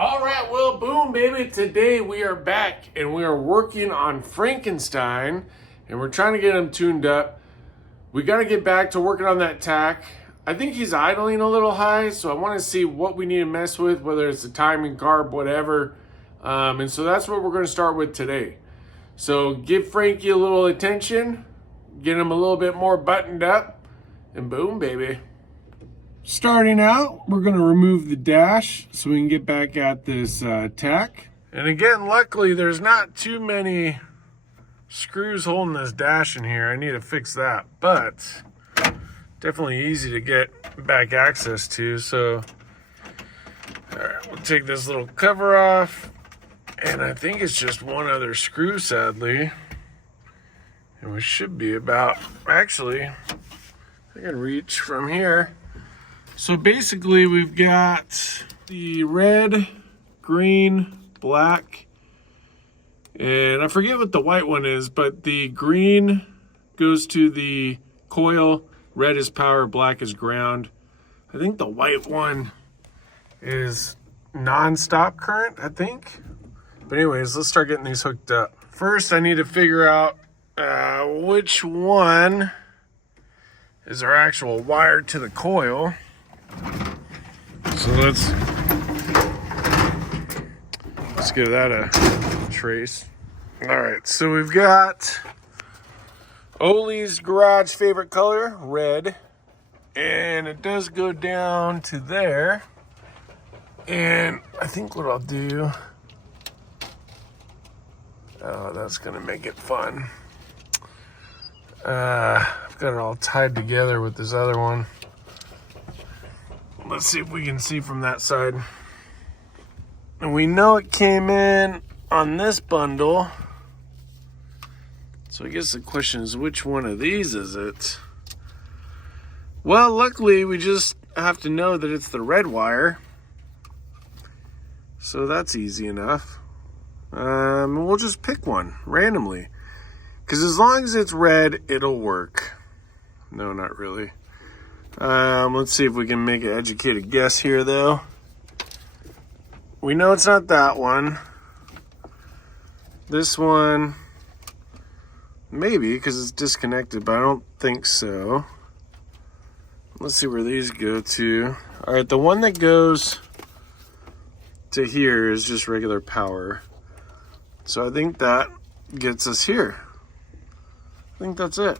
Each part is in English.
All right, well, boom, baby. Today we are back and we are working on Frankenstein and we're trying to get him tuned up. We got to get back to working on that tack. I think he's idling a little high, so I want to see what we need to mess with, whether it's the timing, carb, whatever. And so that's what we're going to start with today. So give Frankie a little attention, get him a little bit more buttoned up, and boom, baby. Starting out, we're going to remove the dash so we can get back at this tack. And again, luckily, there's not too many screws holding this dash in here. I need to fix that, but definitely easy to get back access to. So, all right, we'll take this little cover off. And I think it's just one other screw, sadly. And we should be about, actually, I can reach from here. So basically we've got the red, green, black, and I forget what the white one is, but the green goes to the coil, red is power, black is ground. I think the white one is non-stop current, I think. But anyways, let's start getting these hooked up. First, I need to figure out which one is our actual wire to the coil. So let's give that a trace. All right, so we've got Oli's garage favorite color, red, and it does go down to there. And I think what I'll do, oh, that's gonna make it fun. I've got it all tied together with this other one. Let's see if we can see from that side. And we know it came in on this bundle. So I guess the question is, which one of these is it? Well, luckily we just have to know that it's the red wire. So that's easy enough. We'll just pick one randomly. Because as long as it's red, it'll work. No, not really. Let's see if we can make an educated guess here, though. We know it's not that one. This one, maybe, because it's disconnected, but I don't think so. Let's see where these go to. All right, the one that goes to here is just regular power. So I think that gets us here. I think that's it.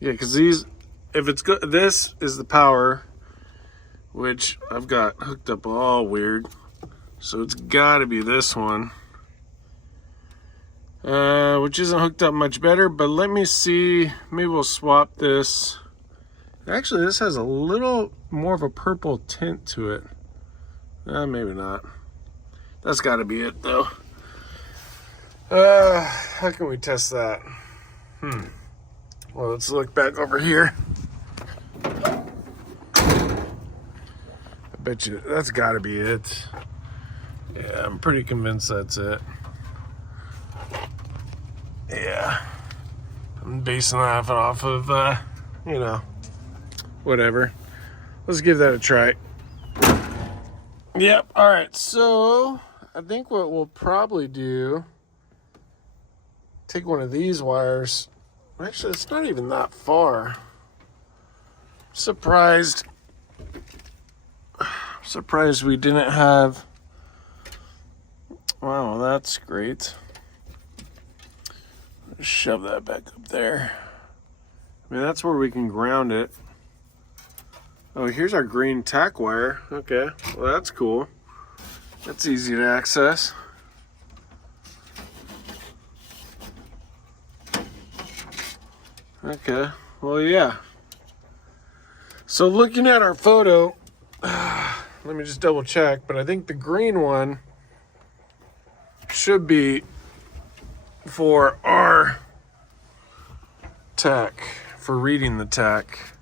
Yeah, because these, if it's good, this is the power, which I've got hooked up all weird. So it's got to be this one, which isn't hooked up much better. But let me see. Maybe we'll swap this. Actually, this has a little more of a purple tint to it. Maybe not. That's got to be it, though. How can we test that? Well, let's look back over here. I bet you that's got to be it. Yeah, I'm pretty convinced that's it. Yeah. I'm basing that off of, whatever. Let's give that a try. Yep. All right. So I think what we'll probably do, take one of these wires. Actually, it's not even that far. Surprised we didn't have. Wow, that's great. Shove that back up there. I mean, that's where we can ground it. Oh, here's our green tack wire. Okay, well, that's cool. That's easy to access. Okay, well, yeah. So looking at our photo, let me just double check, but I think the green one should be for our tack, for reading the tack.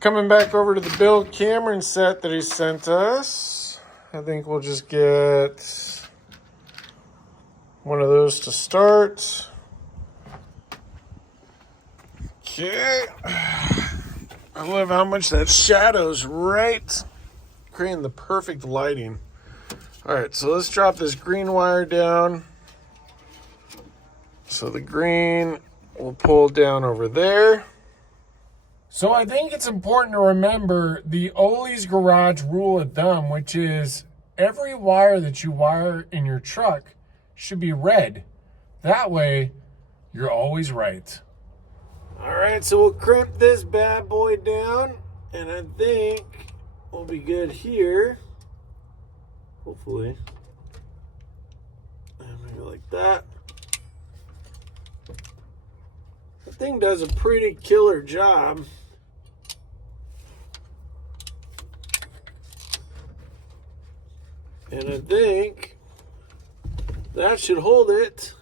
Coming back over to the Bill Cameron set that he sent us, I think we'll just get one of those to start. Okay. I love how much that shadows right, creating the perfect lighting. All right, so let's drop this green wire down. So the green will pull down over there. So I think it's important to remember the Ollie's Garage rule of thumb, which is every wire that you wire in your truck should be red. That way, you're always right. All right, so we'll crimp this bad boy down, and I think we'll be good here. Hopefully. Maybe like that. The thing does a pretty killer job. And I think that should hold it.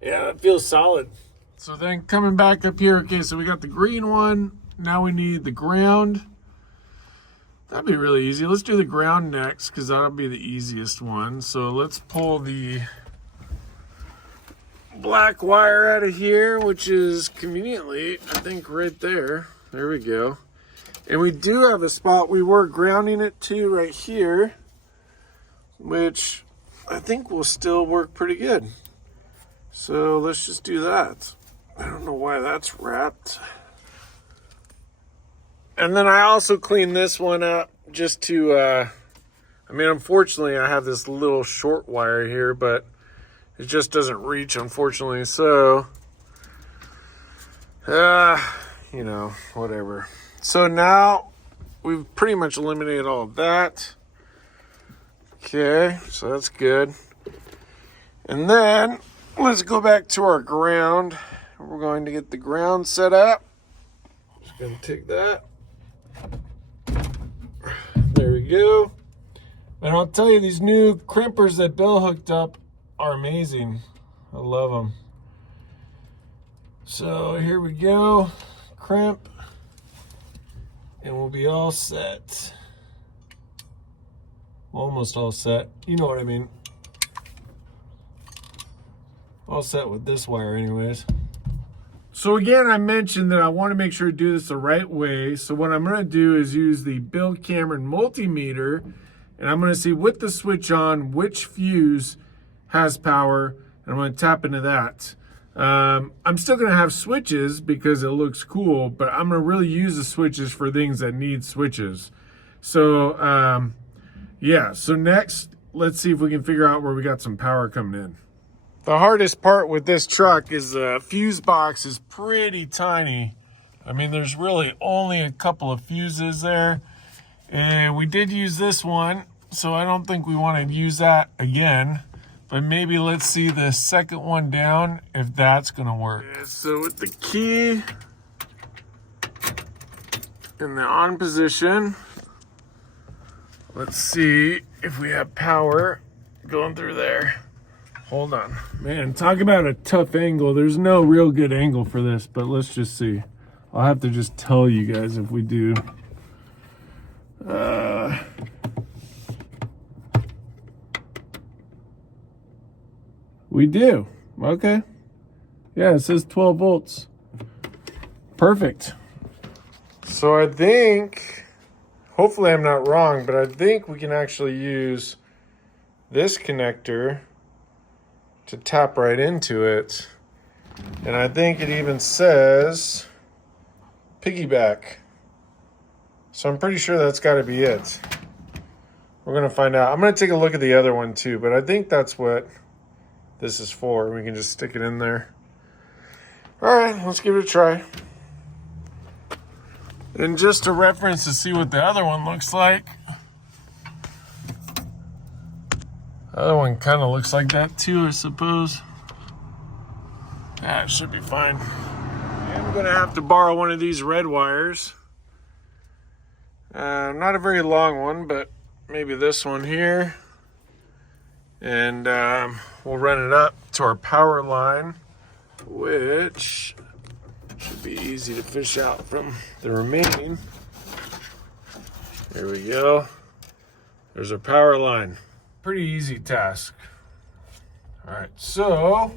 Yeah, it feels solid. So then coming back up here, okay, so we got the green one. Now we need the ground. That'd be really easy. Let's do the ground next because that'll be the easiest one. So let's pull the black wire out of here, which is conveniently, I think, right there. There we go. And we do have a spot we were grounding it to right here, which I think will still work pretty good. So let's just do that. I don't know why that's wrapped. And then I also cleaned this one up just to, I mean, unfortunately I have this little short wire here, but it just doesn't reach, unfortunately. So, you know, whatever. So now we've pretty much eliminated all of that. Okay, so that's good. And then let's go back to our ground. We're going to get the ground set up. Just going to take that. There we go. And I'll tell you, these new crimpers that Bill hooked up are amazing. I love them. So here we go. Crimp. And we'll be all set. Almost all set. You know what I mean. All set with this wire anyways. So again, I mentioned that I want to make sure to do this the right way. So what I'm going to do is use the Bill Cameron multimeter, and I'm going to see with the switch on which fuse has power, and I'm going to tap into that. I'm still going to have switches because it looks cool, but I'm going to really use the switches for things that need switches. So yeah, so next, let's see if we can figure out where we got some power coming in. The hardest part with this truck is the fuse box is pretty tiny. I mean, there's really only a couple of fuses there. And we did use this one, so I don't think we want to use that again. But maybe let's see the second one down, if that's going to work. Okay, so with the key in the on position, let's see if we have power going through there. Hold on. Man, talk about a tough angle. There's no real good angle for this, but let's just see. I'll have to just tell you guys if we do. We do. Okay. Yeah, it says 12 volts. Perfect. So I think, hopefully I'm not wrong, but I think we can actually use this connector to tap right into it. And I think it even says piggyback. So I'm pretty sure that's got to be it. We're going to find out. I'm going to take a look at the other one too, but I think that's what this is for. We can just stick it in there. All right, let's give it a try. And just a reference to see what the other one looks like. The other one kind of looks like that too, I suppose. That should be fine. And I'm gonna have to borrow one of these red wires. Not a very long one, but maybe this one here. And we'll run it up to our power line, which should be easy to fish out from the remaining. There we go. There's our power line. Pretty easy task. All right, so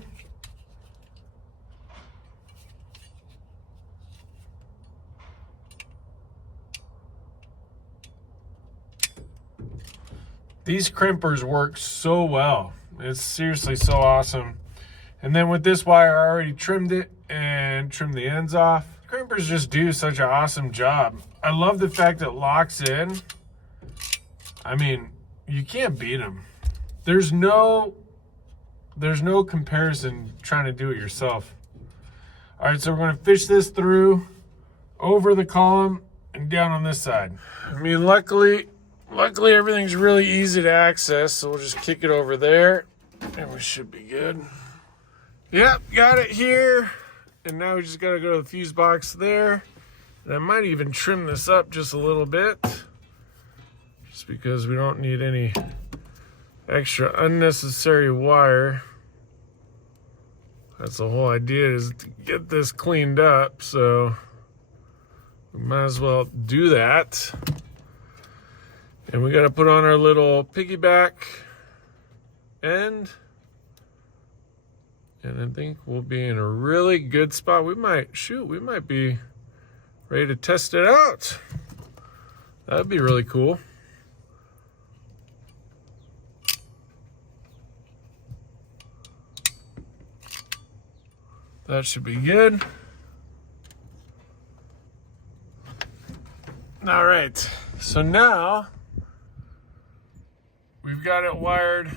These crimpers work so well. It's seriously so awesome. And then with this wire, I already trimmed it and trimmed the ends off. Crimpers just do such an awesome job. I love the fact that it locks in. I mean, you can't beat them. There's no comparison trying to do it yourself. All right, so we're gonna fish this through over the column and down on this side. I mean, luckily everything's really easy to access, so we'll just kick it over there and we should be good. Yep, got it here. And now we just gotta go to the fuse box there. And I might even trim this up just a little bit, just because we don't need any extra unnecessary wire. That's the whole idea, is to get this cleaned up, so we might as well do that. And we gotta put on our little piggyback end. And I think we'll be in a really good spot. We might be ready to test it out. That'd be really cool. That should be good. All right, so now we've got it wired.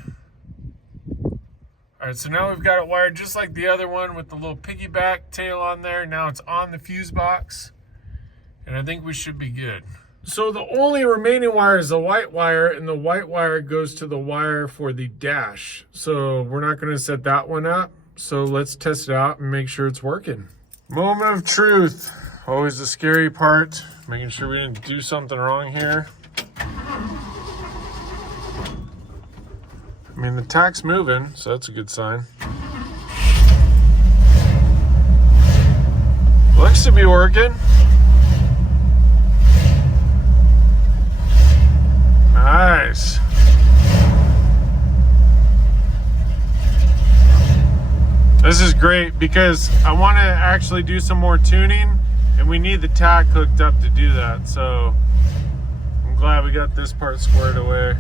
All right, so now we've got it wired just like the other one with the little piggyback tail on there. Now it's on the fuse box, and I think we should be good. So the only remaining wire is the white wire, and the white wire goes to the wire for the dash. So we're not gonna set that one up. So let's test it out and make sure it's working. Moment of truth. Always the scary part, making sure we didn't do something wrong here. I mean, the tack's moving, so that's a good sign. Looks to be working. Nice. This is great because I want to actually do some more tuning, and we need the tack hooked up to do that. So I'm glad we got this part squared away.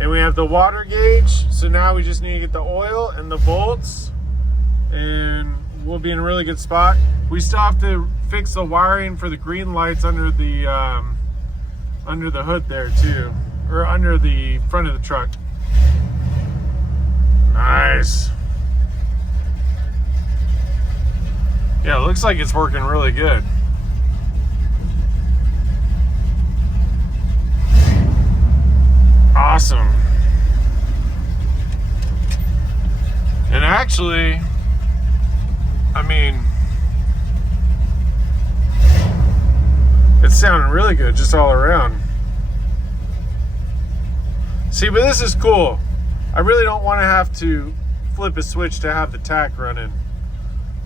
And we have the water gauge, so now we just need to get the oil and the bolts, and we'll be in a really good spot. We still have to fix the wiring for the green lights under the hood there too, or under the front of the truck. Nice. Yeah, it looks like it's working really good. Awesome. And actually, I mean, it's sounding really good just all around. See, but this is cool. I really don't want to have to flip a switch to have the tack running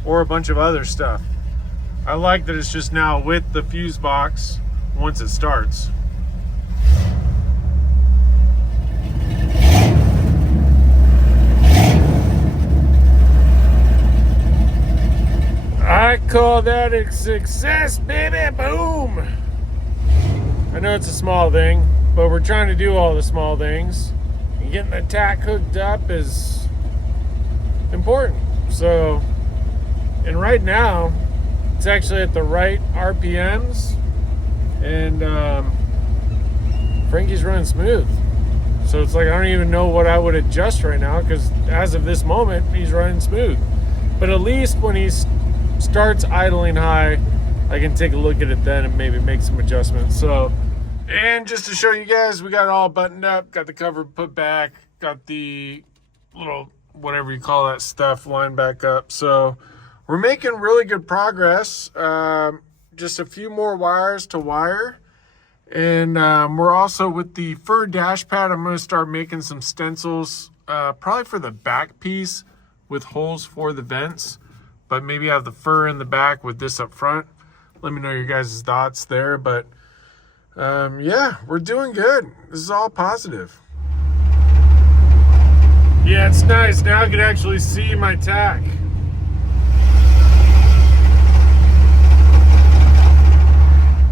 or a bunch of other stuff. I like that it's just now with the fuse box once it starts. I call that a success, baby. Boom. I know it's a small thing, but we're trying to do all the small things. And getting the tack hooked up is important. So, and right now, it's actually at the right RPMs, and Frankie's running smooth. So it's like, I don't even know what I would adjust right now, because as of this moment, he's running smooth. But at least when he starts idling high, I can take a look at it then and maybe make some adjustments. So, and just to show you guys, we got it all buttoned up, got the cover put back, got the little, whatever you call that stuff, lined back up. So we're making really good progress. Just a few more wires to wire. And we're also, with the fur dash pad, I'm going to start making some stencils, probably for the back piece with holes for the vents, but maybe have the fur in the back with this up front. Let me know your guys' thoughts there. But yeah, we're doing good. This is all positive. Yeah, it's nice. Now I can actually see my tack.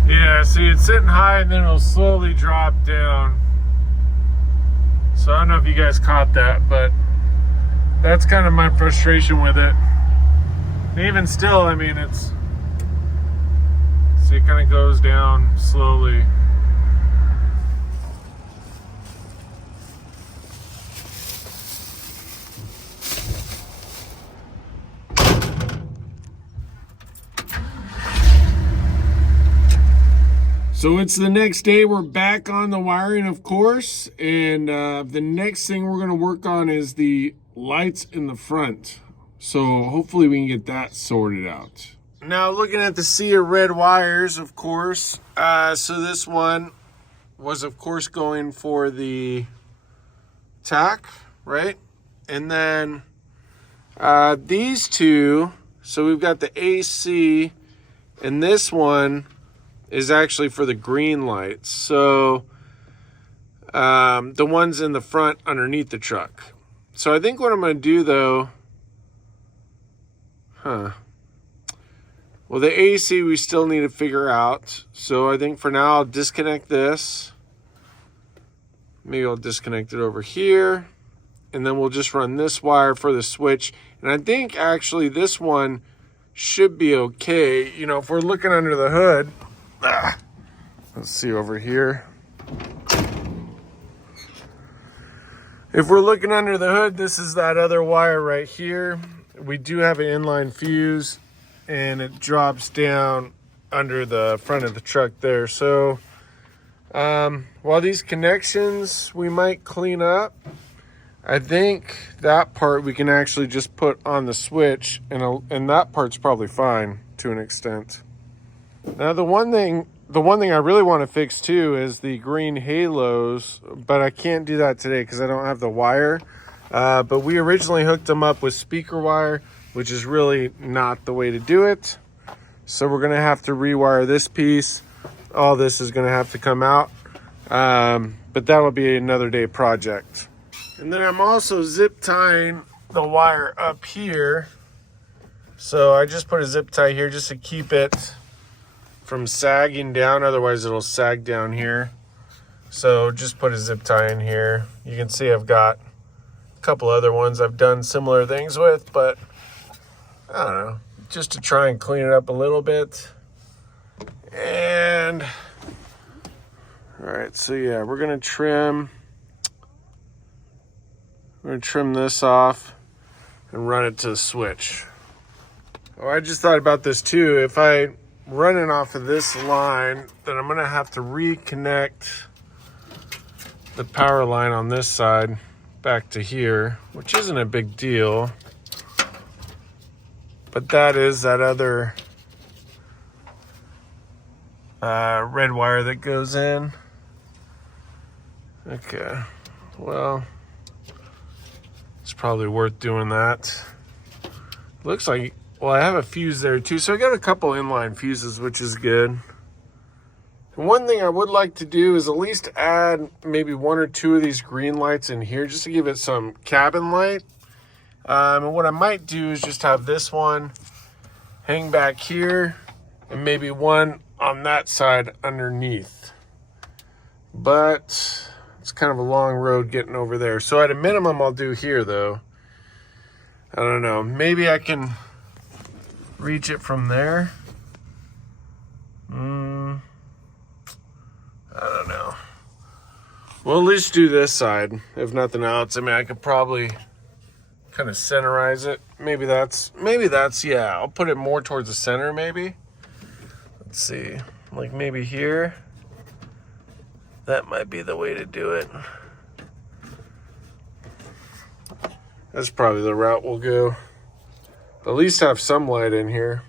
Yeah, see, it's sitting high and then it'll slowly drop down. So I don't know if you guys caught that, but that's kind of my frustration with it. And even still, I mean, it's, see, it kind of goes down slowly. So it's the next day. We're back on the wiring, of course, and the next thing we're going to work on is the lights in the front. So hopefully we can get that sorted out. Now looking at the sea of red wires, of course. So this one was, of course, going for the tack, right? And then these two, so we've got the AC, and this one is actually for the green lights. So the ones in the front underneath the truck. So I think what I'm going to do though, well, the AC we still need to figure out. So I think for now I'll disconnect this. Maybe I'll disconnect it over here. And then we'll just run this wire for the switch. And I think actually this one should be okay. You know, if we're looking under the hood, let's see over here. If we're looking under the hood, this is that other wire right here. We do have an inline fuse and it drops down under the front of the truck there. So while these connections we might clean up, I think that part we can actually just put on the switch, and that part's probably fine to an extent. Now the one thing I really want to fix too is the green halos, but I can't do that today because I don't have the wire. But we originally hooked them up with speaker wire, which is really not the way to do it. So we're gonna have to rewire this piece. All this is gonna have to come out, but that'll be another day project. And then I'm also zip tying the wire up here. So I just put a zip tie here just to keep it from sagging down, otherwise it'll sag down here. So just put a zip tie in here. You can see I've got a couple other ones I've done similar things with, but I don't know, just to try and clean it up a little bit. And all right, so yeah, we're gonna trim this off and run it to the switch. Oh, I just thought about this too. If I run it off of this line, then I'm gonna have to reconnect the power line on this side back to here, which isn't a big deal. But that is that other red wire that goes in. Okay, well, it's probably worth doing that. Looks like, well, I have a fuse there too, so I got a couple inline fuses, which is good. And one thing I would like to do is at least add maybe one or two of these green lights in here just to give it some cabin light. And what I might do is just have this one hang back here and maybe one on that side underneath. But it's kind of a long road getting over there. So at a minimum, I'll do here though. I don't know, maybe I can reach it from there. I don't know. Well, at least do this side, if nothing else. I mean, I could probably kind of centerize it. Maybe that's, yeah, I'll put it more towards the center maybe. Let's see, like maybe here. That might be the way to do it. That's probably the route we'll go. At least have some light in here.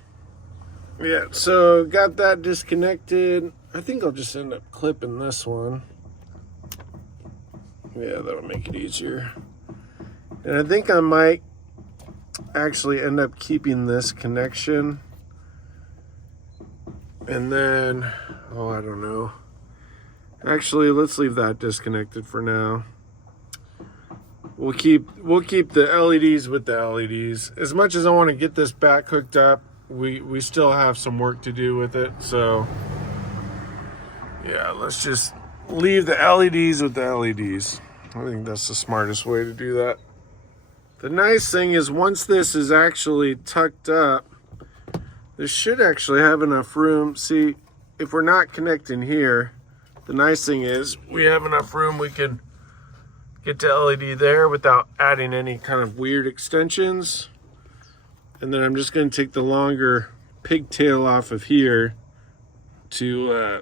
Yeah, so got that disconnected. I think I'll just end up clipping this one. Yeah, that'll make it easier. And I think I might actually end up keeping this connection. And then, oh, I don't know. Actually, let's leave that disconnected for now. We'll keep the LEDs with the LEDs. As much as I want to get this back hooked up, we still have some work to do with it. So yeah, let's just leave the LEDs with the LEDs. I think that's the smartest way to do that. The nice thing is once this is actually tucked up, this should actually have enough room. See, if we're not connecting here, the nice thing is we have enough room we can get to LED there without adding any kind of weird extensions. And then I'm just going to take the longer pigtail off of here to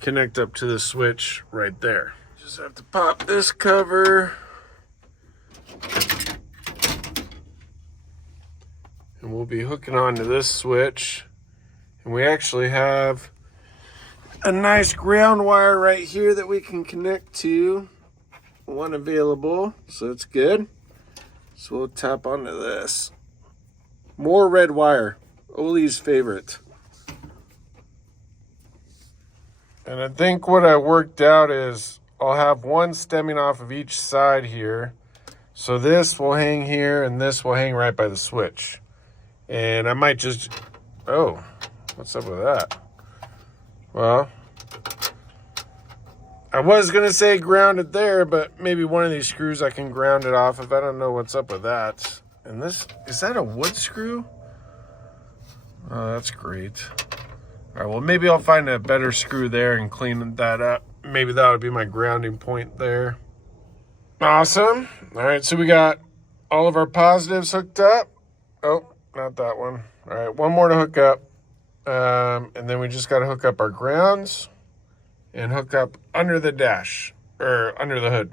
connect up to the switch right there. Just have to pop this cover. And we'll be hooking onto this switch. And we actually have a nice ground wire right here that we can connect to. One available, so that's good. So we'll tap onto this. More red wire, Oli's favorite. And I think what I worked out is I'll have one stemming off of each side here. So this will hang here and this will hang right by the switch. And I might just, oh, what's up with that? Well, I was going to say ground it there, but maybe one of these screws I can ground it off of. I don't know what's up with that. And this, is that a wood screw? Oh, that's great. All right, well, maybe I'll find a better screw there and clean that up. Maybe that would be my grounding point there. Awesome. All right, so we got all of our positives hooked up. Oh, not that one. All right, one more to hook up. And then we just got to hook up our grounds and hook up under the dash, or under the hood.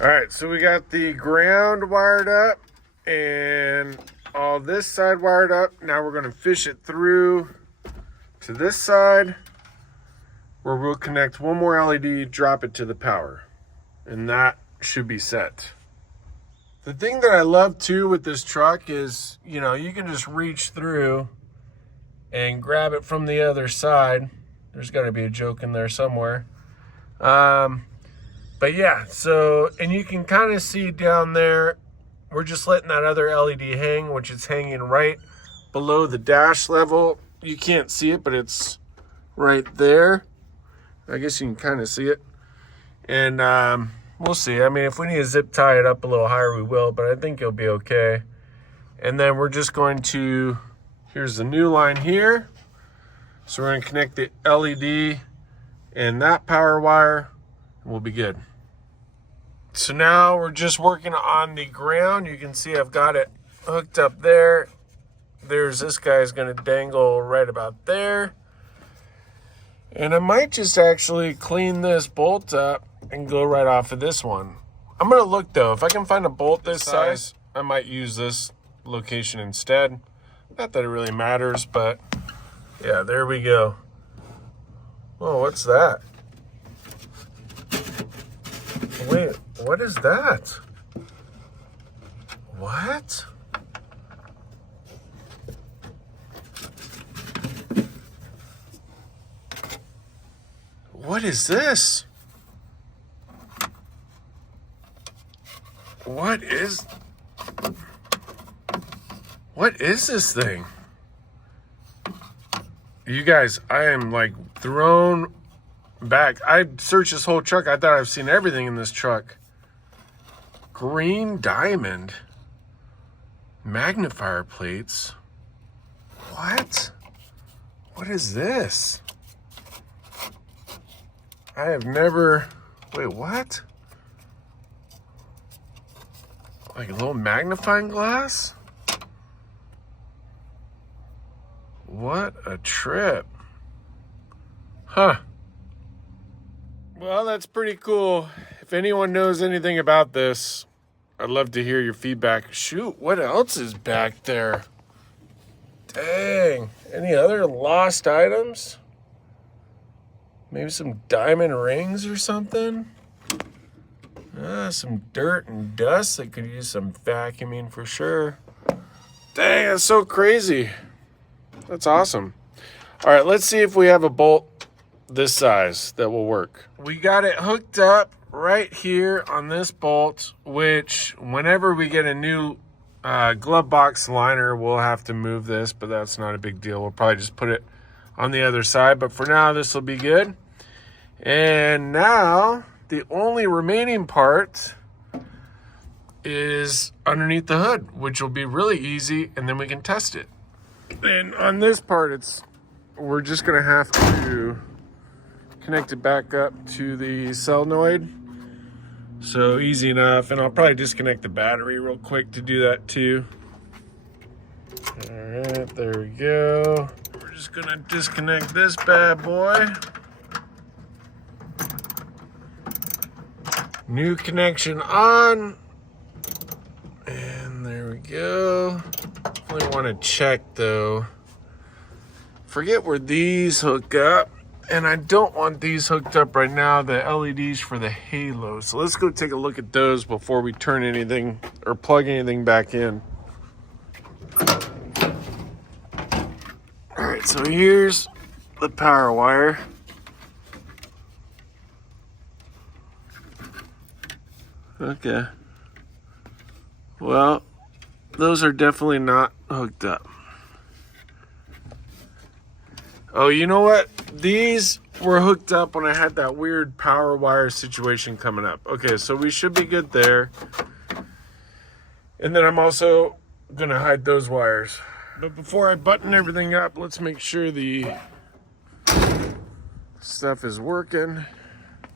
All right, so we got the ground wired up and all this side wired up. Now we're going to fish it through to this side where we'll connect one more LED, drop it to the power, and that should be set. The thing that I love too with this truck is, you know, you can just reach through and grab it from the other side. There's got to be a joke in there somewhere. But yeah, so, and you can kind of see down there, we're just letting that other LED hang, which is hanging right below the dash level. You can't see it, but it's right there. I guess you can kind of see it. And we'll see. I mean, if we need to zip tie it up a little higher, we will, but I think it'll be okay. And then we're just going to, here's the new line here. So we're going to connect the LED and that power wire, and we'll be good. So now we're just working on the ground. You can see I've got it hooked up there. There's this guy's going to dangle right about there. And I might just actually clean this bolt up and go right off of this one. I'm going to look though. If I can find a bolt this size, I might use this location instead. Not that it really matters, but yeah, there we go. Oh, what's that? Wait, what is that? What? What is this? What is this thing? You guys, I am like thrown back. I searched this whole truck. I thought I've seen everything in this truck. Green diamond. Magnifier plates. What? What is this? I have never... Wait, what? Like a little magnifying glass? What a trip. Huh. Well, that's pretty cool. If anyone knows anything about this, I'd love to hear your feedback. Shoot, what else is back there? Dang. Any other lost items? Maybe some diamond rings or something? Some dirt and dust that could use some vacuuming for sure. Dang, that's so crazy. That's awesome. All right, let's see if we have a bolt this size that will work. We got it hooked up right here on this bolt, which whenever we get a new glove box liner, we'll have to move this, but that's not a big deal. We'll probably just put it on the other side, but for now, this will be good. And now the only remaining part is underneath the hood, which will be really easy, and then we can test it. And on this part, we're just gonna have to connect it back up to the solenoid. So easy enough, and I'll probably disconnect the battery real quick to do that too. All right, there we go. We're just gonna disconnect this bad boy. New connection on. And there we go. Definitely want to check though. Forget where these hook up. And I don't want these hooked up right now, the LEDs for the halo. So let's go take a look at those before we turn anything or plug anything back in. All right, so here's the power wire. Okay. Well, those are definitely not hooked up. Oh, you know what? These were hooked up when I had that weird power wire situation coming up. Okay, so we should be good there. And then I'm also gonna hide those wires. But before I button everything up, let's make sure the stuff is working.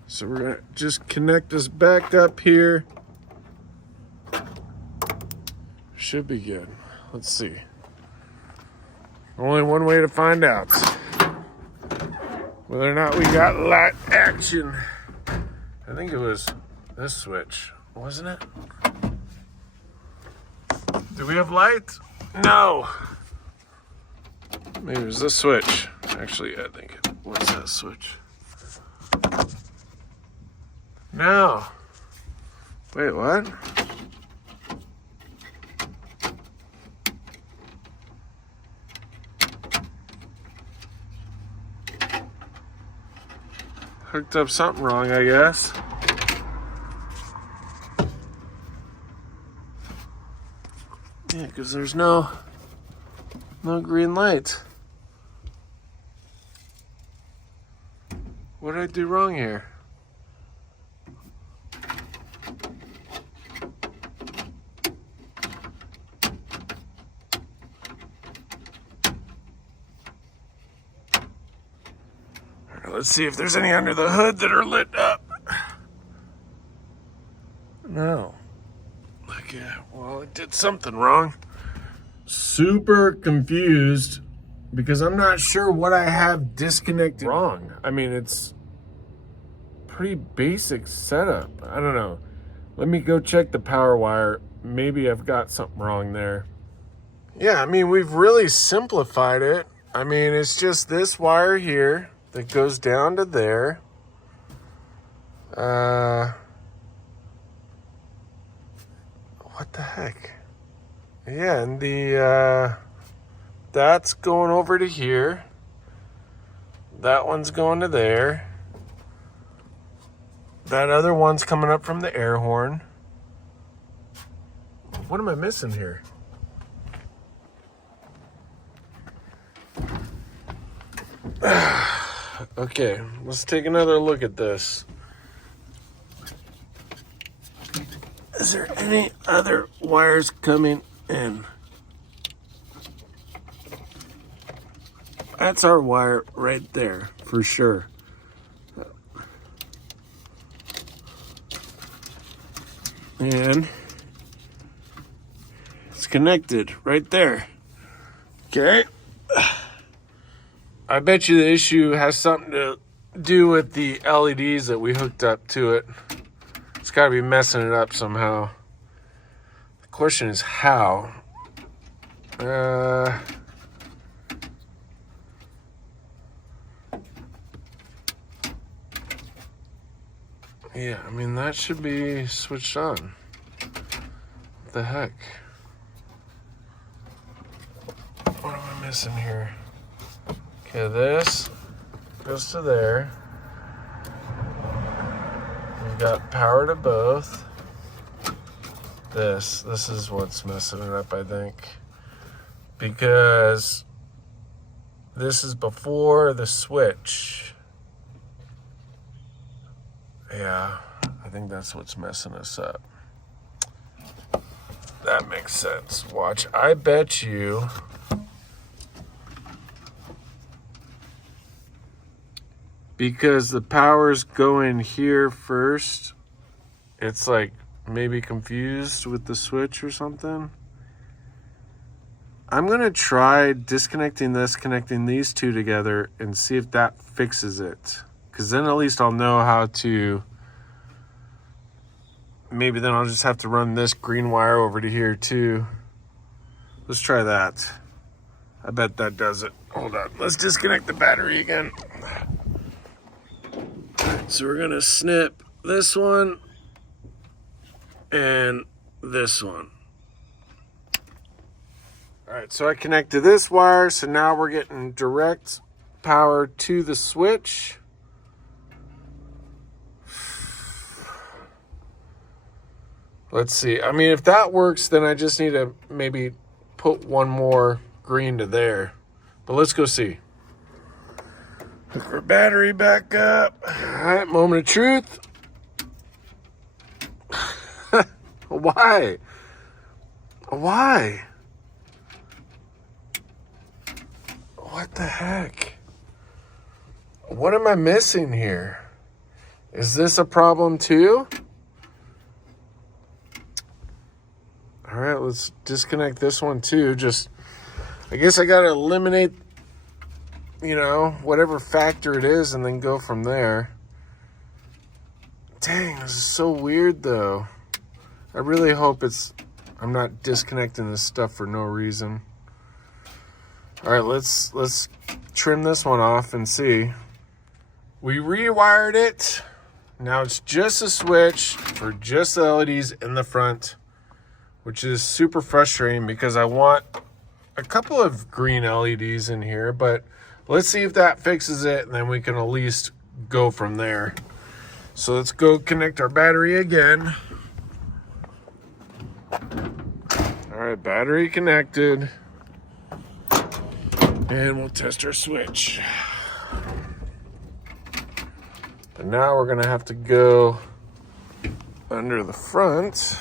So we're gonna just connect this back up here. Should be good. Let's see. Only one way to find out whether or not we got light action. I think it was this switch, wasn't it? Do we have light? No. Maybe it was this switch. Actually, I think it was that switch. No. Wait, what? Hooked up something wrong, I guess. Yeah, because there's no green light. What did I do wrong here? Let's see if there's any under the hood that are lit up. No. Okay, well, it did something wrong. Super confused because I'm not sure what I have disconnected wrong. I mean, it's pretty basic setup. I don't know. Let me go check the power wire. Maybe I've got something wrong there. Yeah, I mean, we've really simplified it. I mean, it's just this wire here that goes down to there. What the heck? Yeah, and the that's going over to here. That one's going to there. That other one's coming up from the air horn. What am I missing here? Okay, let's take another look at this. Is there any other wires coming in? That's our wire right there, for sure. And it's connected right there. Okay. I bet you the issue has something to do with the LEDs that we hooked up to it. It's got to be messing it up somehow. The question is how. Yeah, I mean, that should be switched on. What the heck? What am I missing here? Okay, this goes to there. We've got power to both. This is what's messing it up, I think. Because this is before the switch. Yeah, I think that's what's messing us up. That makes sense. Watch, I bet you because the power's going here first, it's like maybe confused with the switch or something. I'm gonna try disconnecting this, connecting these two together and see if that fixes it. Because then at least I'll know how to, maybe then I'll just have to run this green wire over to here too. Let's try that. I bet that does it. Hold on, let's disconnect the battery again. So we're gonna snip this one and this one. All right, so I connected this wire, so now we're getting direct power to the switch. Let's see. I mean, if that works, then I just need to maybe put one more green to there. But let's go see. Hook our battery back up. All right, moment of truth. Why? Why? What the heck? What am I missing here? Is this a problem too? All right, let's disconnect this one too. Just, I guess I got to eliminate, you know, whatever factor it is and then go from there. Dang, this is so weird though. I really hope I'm not disconnecting this stuff for no reason. All right, let's trim this one off and see. We rewired it. Now it's just a switch for just the LEDs in the front, which is super frustrating because I want a couple of green LEDs in here, but let's see if that fixes it and then we can at least go from there. So let's go connect our battery again. All right, battery connected. And we'll test our switch. But now we're gonna have to go under the front.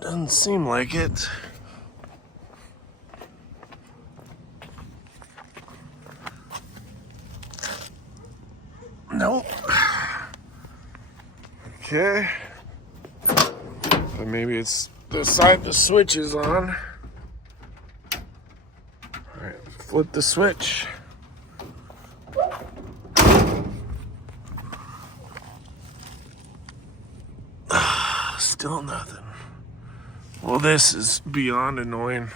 Doesn't seem like it. Nope. Okay. But maybe it's the side the switch is on. All right, flip the switch. Still nothing. Well, this is beyond annoying.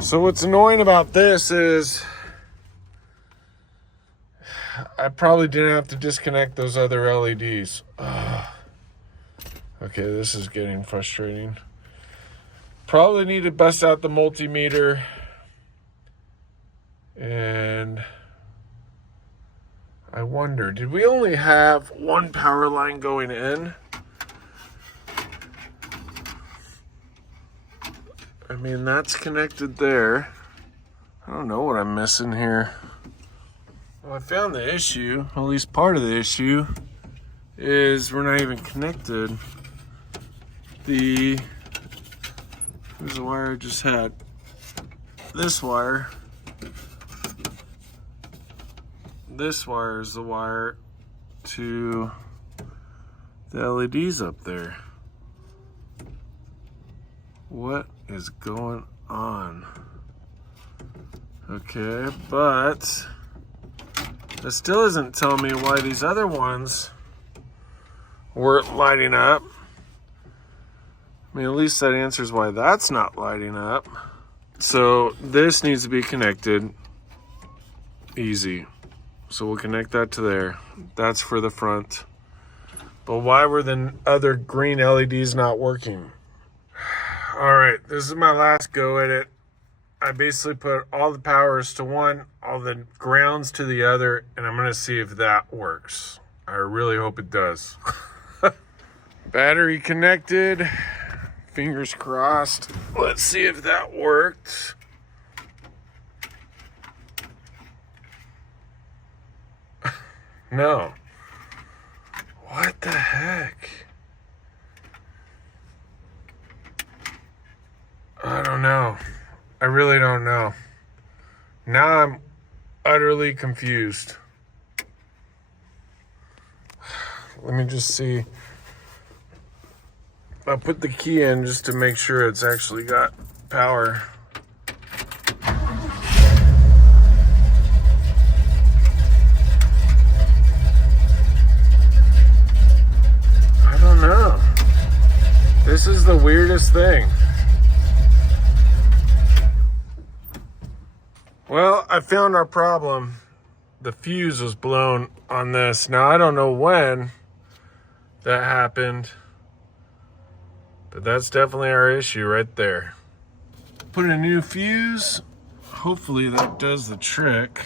So what's annoying about this is I probably didn't have to disconnect those other LEDs. Okay, this is getting frustrating. Probably need to bust out the multimeter and I wonder, did we only have one power line going in? I mean, that's connected there. I don't know what I'm missing here. Well, I found the issue, at least part of the issue, is we're not even connected. Here's the wire I just had. This wire. This wire is the wire to the LEDs up there. What is going on? Okay, but that still isn't telling me why these other ones weren't lighting up. I mean, at least that answers why that's not lighting up. So this needs to be connected. Easy. So we'll connect that to there. That's for the front. But why were the other green LEDs not working? All right, this is my last go at it. I basically put all the powers to one, all the grounds to the other, and I'm gonna see if that works. I really hope it does. Battery connected. Fingers crossed. Let's see if that worked. No. What the heck? I don't know. I really don't know. Now I'm utterly confused. Let me just see. I'll put the key in just to make sure it's actually got power. I don't know. This is the weirdest thing. Well, I found our problem. The fuse was blown on this. Now, I don't know when that happened, but that's definitely our issue right there. Put in a new fuse. Hopefully that does the trick.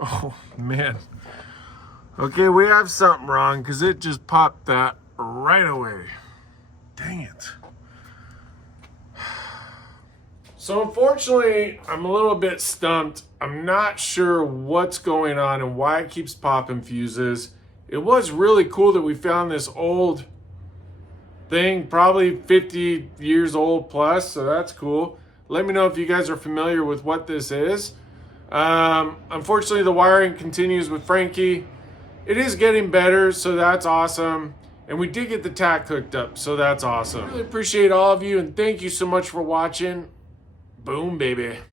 Oh, man. Okay, we have something wrong because it just popped that right away. Dang it. So unfortunately, I'm a little bit stumped. I'm not sure what's going on and why it keeps popping fuses. It was really cool that we found this old thing, probably 50 years old plus, so that's cool. Let me know if you guys are familiar with what this is. Unfortunately, the wiring continues with Frankie. It is getting better, so that's awesome. And we did get the tack hooked up, so that's awesome. I really appreciate all of you, and thank you so much for watching. Boom, baby.